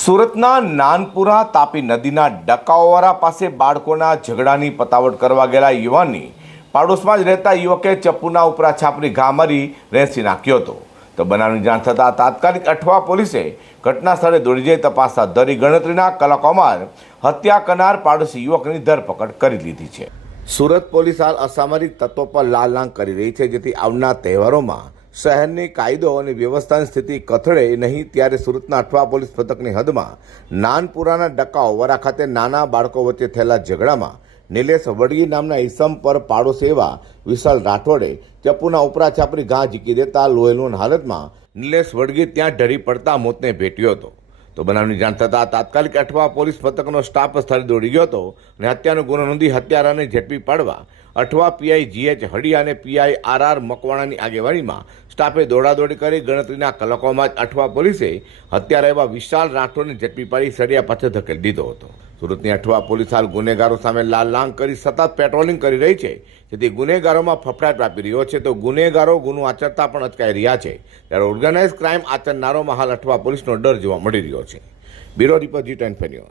સુરતના નાનપુરા તાપી નદીના ડકાઓવાળા પાસે બાળકોના ઝઘડાની પતાવટ કરવા ગયેલા યુવાનની પાડોશમાં જ રહેતા યુવકે ચપ્પુના ઉપરા છાપરી ઘા મારી રેસી નાખ્યો હતો. તો બનાવની જાણ થતાં તાત્કાલિક અઠવા પોલીસે ઘટના સ્થળે દોડી જઈ તપાસ હાથ ધરી ગણતરીના કલાકોમાં હત્યા કરનાર પાડોશી યુવકની ધરપકડ કરી લીધી છે. સુરત પોલીસ હાલ અસામરિક તત્વો પર લાલ કરી રહી છે, જેથી આવનાર તહેવારોમાં શહેરની કાયદો અને વ્યવસ્થાની સ્થિતિ કથળે નહીં ત્યારે સુરતના અઠવા પોલીસ પથકની હદમાં નાનપુરાના ડકાઓ, વરા ખાતે નાના બાળકો વચ્ચે થયેલા ઝઘડામાં નિલેશ વડગી નામના ઈસમ પર પાડોશ એવા વિશાલ રાઠોડે ચપ્પુના ઉપરા છાપરી ઘા ઝીકી દેતા લોહેલુન હાલતમાં નિલેશ વડગી ત્યાં ઢળી પડતા મોતને ભેટ્યો હતો. તો બનાવની જાણ થતાં તાત્કાલિક અઠવા પોલીસ પથકનો સ્ટાફ સ્થળે દોડી ગયો હતો અને હત્યાનો ગુનો નોંધી હત્યારાને ઝડપી પાડવા અઠવા પીઆઈ જીએચ હડી અને પીઆઈ આર મકવાણાની આગેવાનીમાં સ્ટાફે દોડાદોડી કરી ગણતરીના કલાકોમાં જ અઠવા પોલીસે હત્યારે એવા વિશાલ રાઠોડને ઝડપી પાડી સળિયા પાછળ ધકેલી દીધો હતો. સુરતની અઠવા પોલીસ હાલ ગુનેગારો સામે લાલ લાંગ કરી સતત પેટ્રોલિંગ કરી રહી છે. જેથી ગુનેગારોમાં ફફડાટ વ્યાપી રહ્યો છે તો ગુનેગારો ગુનો આચરતા પણ અટકાઈ રહ્યા છે. ત્યારે ઓર્ગેનાઇઝ ક્રાઇમ આચરનારોમાં હાલ અઠવા પોલીસનો ડર જોવા મળી રહ્યો છે. બ્યુરો રિપોર્ટ જી ટેન